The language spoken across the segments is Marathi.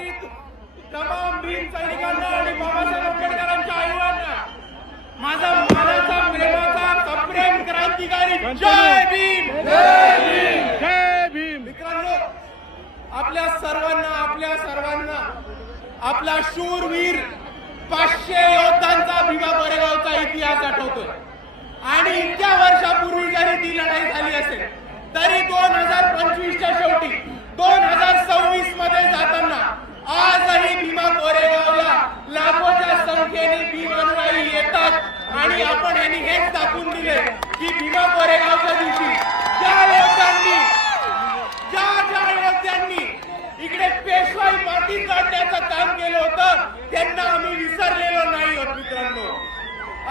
बाबतीत तमाम भीम सैनिकांना आणि बाबासाहेब आंबेडकरांच्या आईवांना माझा मानाचा प्रेमाचा सप्रेम क्रांतिकारी जय भीम जय भीम मित्रांनो आपल्या सर्वांना आपल्या सर्वांना आपला शूरवीर पाचशे योद्धांचा भीमा बरेगावचा इतिहास आठवतोय आणि इतक्या वर्षापूर्वी जरी ती लढाई झाली असेल तरी दोन हजार पंचवीसच्या पण यांनी हेच दाखवून दिले की भीमा कोरेगावच्या दिवशी ज्या योद्ध्यांनी ज्या ज्या योद्ध्यांनी इकडे पेशवाई माती काढण्याचं काम केलं होतं त्यांना आम्ही विसरलेलो नाही मित्रांनो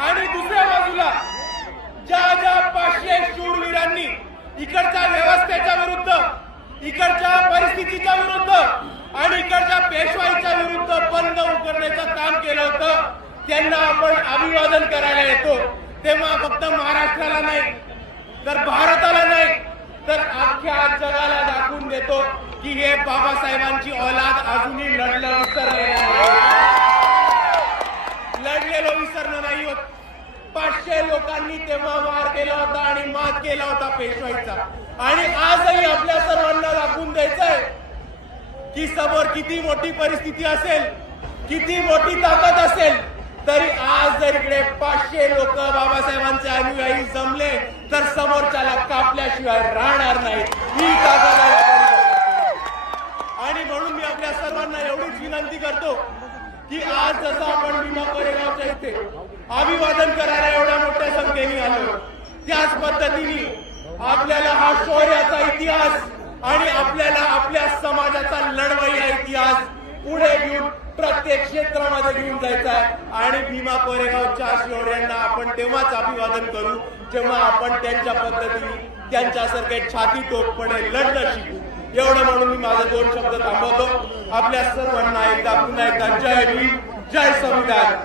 आणि दुसऱ्या बाजूला ज्या ज्या पाचशे शूरवीरांनी इकडच्या व्यवस्थेच्या विरुद्ध इकडच्या परिस्थितीच्या विरुद्ध आणि इकडच्या पेशवाईच्या विरुद्ध बंद उघडण्याचं काम केलं होतं त्यांना आपण अभिवादन करायला येतो तेव्हा फक्त महाराष्ट्राला नाही तर भारताला नाही तर अख्ख्या जगाला दाखवून देतो की हे बाबासाहेबांची औलाद अजूनही लढलं विसरलेलं आहे लढलेलो विसरणं नाही होत पाचशे लोकांनी तेव्हा वार केला होता आणि मात केला होता पेशवाईचा आणि आजही आपल्या सर्वांना दाखवून द्यायचंय की समोर किती मोठी परिस्थिती असेल किती मोठी ताकद असेल तरी आज जर इकडे पाचशे लोक बाबासाहेबांचे अनुयायी जमले तर समोरच्याला कापल्याशिवाय राहणार नाही ही आणि म्हणून मी आपल्या सर्वांना एवढीच विनंती करतो की आज जसं आपण विमा कोरेगावच्या इथे अभिवादन करायला एवढ्या मोठ्या संख्येने आलो त्याच पद्धतीने आपल्याला हा शौर्याचा इतिहास आणि आपल्याला आपल्या समाजाचा लढवाई इतिहास पुढे घेऊन प्रत्येक क्षेत्रामध्ये घेऊन जायचा आहे आणि भीमा कोरेगावच्या शिवड्यांना आपण तेव्हाच अभिवादन करू जेव्हा आपण त्यांच्या पद्धतीने त्यांच्यासारखे छाती टोकपणे लढणं शिकू एवढं म्हणून मी माझे दोन शब्द थांबवतो आपल्या सर्वांना एकदा पुन्हा एकदा जय भीम जय समुदाय